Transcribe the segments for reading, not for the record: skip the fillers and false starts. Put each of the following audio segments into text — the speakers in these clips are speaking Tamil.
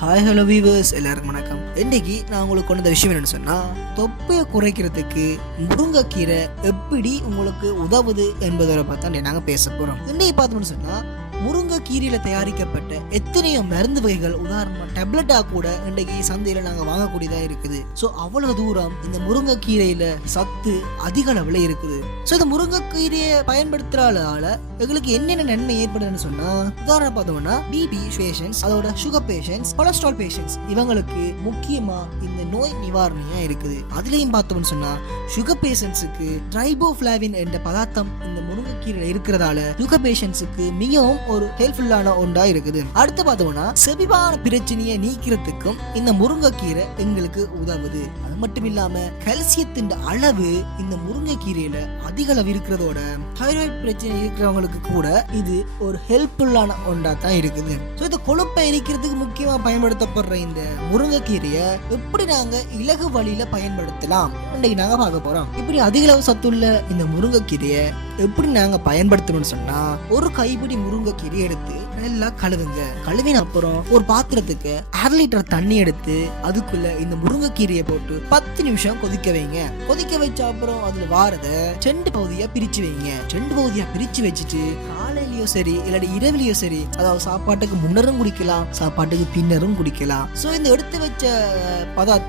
ஹாய் ஹலோ வீவர்ஸ், எல்லாருக்கும் வணக்கம். இன்னைக்கு நான் உங்களுக்கு கொண்ட விஷயம் என்னன்னு சொன்னா, தொப்பையை குறைக்கிறதுக்கு முருங்கைக்கீரை எப்படி உங்களுக்கு உதவுது என்பதை பார்த்தா நாங்க பேச போறோம். இன்னைக்கு பார்த்தோம்னு சொன்னா, முருங்கைக்கீரையில தயாரிக்கப்பட்ட எத்தனையோ மருந்து வகைகள், உதாரணமா டேப்லெட்டா கூட இன்றைக்கு சந்தையில நாங்க வாங்கக்கூடியதா இருக்குது. ஸோ அவ்வளவு தூரம் இந்த முருங்கைக்கீரையில சத்து அதிக அளவுல இருக்குது. ஸோ இந்த முருங்கைக்கீரையை பயன்படுத்துறதால எங்களுக்கு என்னென்ன நன்மை ஏற்படுதுன்னு சொன்னா, உதாரணம் பார்த்தோம்னா பிபி பேஷன்ஸ், அதோட சுகர் பேஷன்ஸ், கொலஸ்ட்ரால் பேஷன்ஸ், இவங்களுக்கு முக்கியமா இந்த நோய் நிவாரணியா இருக்குது. அதுலயும் பார்த்தோம்னு சொன்னா, சுகர் பேஷன்ஸுக்கு ட்ரைபோஃப்ளாவின் என்ற பதார்த்தம் இந்த முருங்கைக்கீரையில இருக்கிறதால சுகர் பேஷன்ஸுக்கு மிகவும் ஒரு ஹெல்ப்ஃபுல்லான ஒன்றா இருக்குது. அடுத்து பார்த்தோம்னா, செரிமான பிரச்சனையை நீக்கிறதுக்கும் இந்த முருங்கைக்கீரை எங்களுக்கு உதவுது. அது மட்டும் இல்லாம கால்சியத்தின் அளவு இந்த முருங்கைக்கீரையில அதிக அளவு இருக்கிறதோட தைராய்டு பிரச்சனை இருக்கிறவங்களுக்கு கூட இது ஒரு ஹெல்ப்ஃபுல்லான ஒன்றா தான் இருக்குது. ஸோ இந்த கொழுப்பை எரிக்கிறதுக்கு முக்கியமா பயன்படுத்தப்படுற இந்த முருங்கைக்கீரையை எப்படி நாங்க இலகு வழியில பயன்படுத்தலாம் இன்னைக்கு நாங்க பார்க்க போறோம். இப்படி அதிக அளவு சத்துள்ள இந்த முருங்கைக்கீரையை எப்படி நாங்க பயன்படுத்தணும்னு சொன்னா, ஒரு கைப்பிடி முருங்கைக்கீரை எடுத்து நல்லா கழுவுங்க. கழுவின அப்புறம் ஒரு பாத்திரத்துக்கு 1/2 லிட்டர் தண்ணி எடுத்து அதுக்குள்ள இந்த முருங்கைக்கீரையை போட்டு 10 நிமிஷம் கொதிக்க வைங்க. கொதிக்க வச்ச அப்புறம் அதுல வாரத 2 பகுதியா பிரிச்சு வைங்க. 2 பகுதியா பிரிச்சு வச்சுட்டு காலையிலயோ சரி இல்லாட்டி இரவிலையோ சரி, அதாவது சாப்பாட்டுக்கு முன்னரும் குடிக்கலாம், சாப்பாட்டுக்கு பின்னரும் குடிக்கலாம். சோ இந்த எடுத்து வச்ச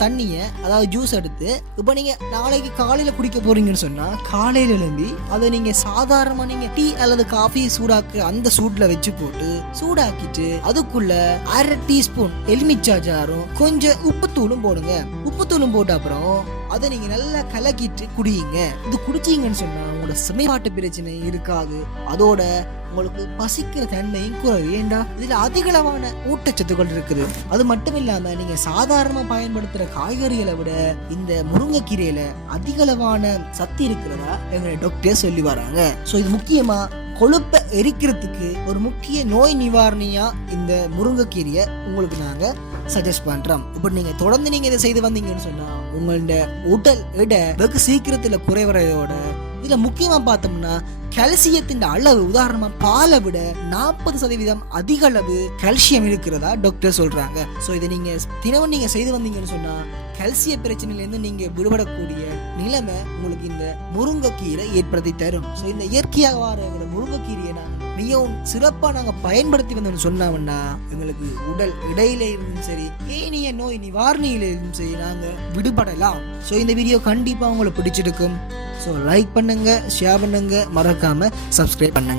தண்ணிய, அதாவது ஜூஸ் எடுத்து இப்ப நீங்க நாளைக்கு காலையில குடிக்க போறீங்கன்னு சொன்னா, காலையில எழும்பி அதை நீங்க சாதாரணமா நீங்க டீ அல்லது காஃபி சூடாக்கு அந்த சூட்ல வச்சு போட்டு சூடாக்கிட்டு அதுக்குள்ள 1/2 டீஸ்பூன் எலுமிச்சை சாறும் கொஞ்சம் உப்புத்தூளும் போடுங்க. உப்புத்தூளும் போட்ட அப்புறம் அதை நீங்க நல்லா கலக்கிட்டு குடியுங்க. இது குடிச்சீங்கன்னு சொன்னா உங்களோட செமைப்பாட்டு பிரச்சனை இருக்காது. அதோட உங்களுக்கு பசிக்கிற தன்மையும் குறைவு. ஏண்டா இதுல அதிக அளவான ஊட்டச்சத்துக்கள் இருக்குது. அது மட்டும் இல்லாம நீங்க சாதாரணமா பயன்படுத்துற காய்கறிகளை விட இந்த முருங்கைக்கீரையில அதிக அளவான சத்து இருக்கிறதா எங்க டாக்டர் சொல்லி வராங்க. சோ இது முக்கியமா கொழுப்பை எரிக்கிறதுக்கு ஒரு முக்கிய நோய் நிவாரணியா இந்த முருங்கைக்கீரையை உங்களுக்கு நாங்க சஜஸ்ட் பண்றோம். இப்ப நீங்க தொடர்ந்து நீங்க இதை செய்து வந்தீங்கன்னு சொன்னா உங்களோட உடல் எடை வெகு சீக்கிரத்துல குறைவதையோட இதுல முக்கியமா பார்த்தோம்னா கால்சியத்தின் அளவு, உதாரணமா பாலை விட 40% அதிக அளவு கால்சியம் இருக்கிறதா டாக்டர் சொல்றாங்க. சோ இதை நீங்க தினமும் நீங்க செய்து வந்தீங்கன்னு சொன்னா கால்சிய பிரச்சனையில இருந்து நீங்க விடுபடக்கூடிய நிலைமை உங்களுக்கு இந்த முருங்கைக்கீரை ஏற்படுத்தி தரும். சோ இந்த இயற்கையாக வர முருங்கைக்கீரையை மிகவும் சிறப்பா நாங்க பயன்படுத்தி வந்தோம்னு சொன்னோம்னா எங்களுக்கு உடல் இடையில இருந்தும் சரி, ஏனைய நோய் நிவாரணியில இருந்தும் சரி, நாங்க விடுபடலாம். சோ இந்த வீடியோ கண்டிப்பா உங்களுக்கு பிடிச்சிருக்கும். ஸோ லைக் பண்ணுங்க, ஷேர் பண்ணுங்க, மறக்காம சப்ஸ்கிரைப் பண்ணுங்க.